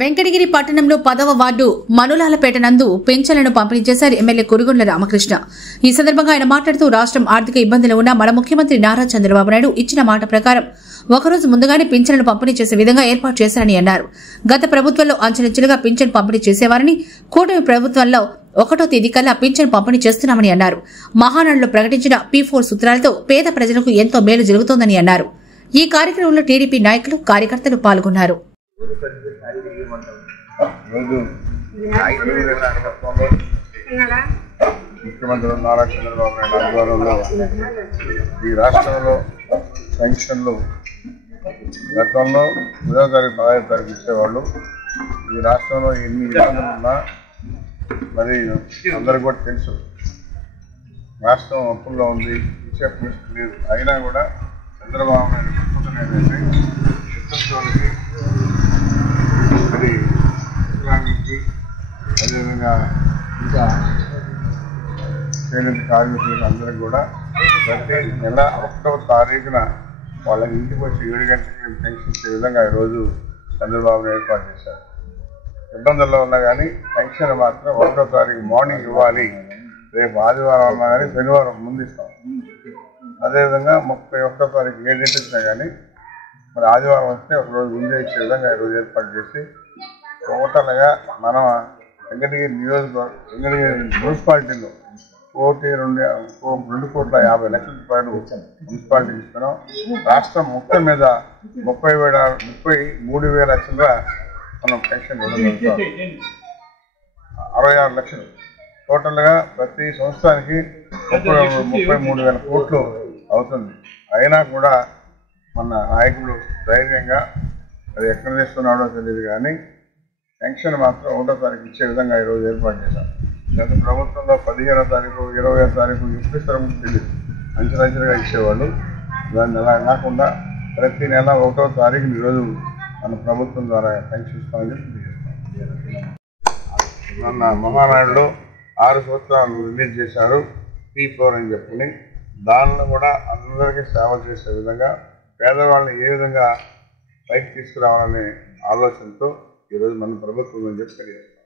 వెంకటగిరి పట్టణంలో 10వ వార్డు మనులాలపేట నందు పెన్షన్లను పంపిణీ చేశారు ఎమ్మెల్యే కురుగుండ్ల రామకృష్ణ. ఈ సందర్భంగా ఆయన మాట్లాడుతూ రాష్ట్రం ఆర్థిక ఇబ్బందులు ఉన్న మన ముఖ్యమంత్రి నారా చంద్రబాబు నాయుడు ఇచ్చిన మాట ప్రకారం ఒకరోజు ముందుగానే పింఛన్లను పంపిణీ చేసే విధంగా ఏర్పాటు చేశారని అన్నారు. గత ప్రభుత్వంలో అంచెలంచెలుగా పింఛన్ పంపిణీ చేసేవారని, కూటమి ప్రభుత్వంలో 1వ తేదీ కల్లా పింఛన్ పంపిణీ చేస్తున్నామని అన్నారు. మహానాడులో ప్రకటించిన P4 సూత్రాలతో పేద ప్రజలకు ఎంతో మేలు జరుగుతోందని అన్నారు. ఈ కార్యక్రమంలో టీడీపీ నాయకులు, కార్యకర్తలు పాల్గొన్నారు. ముఖ్యమంత్రి నారా చంద్రబాబు నాయుడు ఆధ్వర్యంలో ఈ రాష్ట్రంలో పెన్షన్లు గతంలో 10వ తారీఖు 15వ తారీఖు ఇచ్చేవాళ్ళు. ఈ రాష్ట్రంలో ఎన్ని ఇబ్బందులు ఉన్నా మరి అందరికి కూడా తెలుసు, రాష్ట్రం అప్పుల్లో ఉంది, ఇచ్చే పరిస్థితి లేదు. అయినా కూడా చంద్రబాబు నాయుడు చెప్తున్నది ఏంటంటే యుద్ధంలోకి మరి ఇస్లామికి అదేవిధంగా ఇంకా చేనేత కార్మికులకు అందరికి కూడా ప్రతి నెల 1వ తారీఖున వాళ్ళకి ఇంటికి వచ్చి 7 గంటలకి పెన్షన్ ఇచ్చే విధంగా ఈరోజు చంద్రబాబు ఏర్పాటు చేశారు. ఇబ్బందుల్లో ఉన్నా కానీ పెన్షన్ మాత్రం 1వ తారీఖు మార్నింగ్ ఇవ్వాలి. రేపు ఆదివారం ఉన్నా కానీ శనివారం ముందు ఇస్తాం. అదేవిధంగా 31వ తారీఖు 7 గంటలు ఇచ్చినా కానీ మరి ఆదివారం వస్తే ఒకరోజు ముందే ఇచ్చే విధంగా ఈరోజు ఏర్పాటు చేసి టోటల్గా మనం వెంకటగిరి వెంకటగిరి మున్సిపాలిటీలో 2,50,00,000 రూపాయలు మున్సిపాలిటీ ఇస్తున్నాం. రాష్ట్రం మొత్తం మీద 33,000 చిల్లర మనం పెన్షన్ ఇవ్వగలుగుతాం. 66 లక్షలు టోటల్గా ప్రతి సంవత్సరానికి 33,000 కోట్లు అవుతుంది. అయినా కూడా మన నాయకులు ధైర్యంగా అది ఎక్కడ చేస్తున్నాడో తెలియదు కానీ పెన్షన్ మాత్రం 1వ తారీఖు ఇచ్చే విధంగా ఈరోజు ఏర్పాటు చేశాం. గత ప్రభుత్వంలో 15వ తారీఖు 20వ తారీఖు ఎప్పుడు ఇస్తారో తెలియదు, అంచెలంచెలుగా ఇచ్చేవాళ్ళు. దాన్ని అలా కాకుండా ప్రతి నెల 1వ తారీఖుని ఈరోజు మన ప్రభుత్వం ద్వారా పెన్షన్ ఇస్తామని చెప్పి తెలియజేస్తాం. మొన్న మహానాడులో 6 సూత్రాలు రిలీజ్ చేశారు, P4 అని చెప్పి. దానిలో కూడా అందరికీ సేవ చేసే విధంగా పేదవాళ్ళని ఏ విధంగా పైకి తీసుకురావాలనే ఆలోచనతో ఈరోజు మన ప్రభుత్వం అని చెప్పి తెలియజేస్తాం.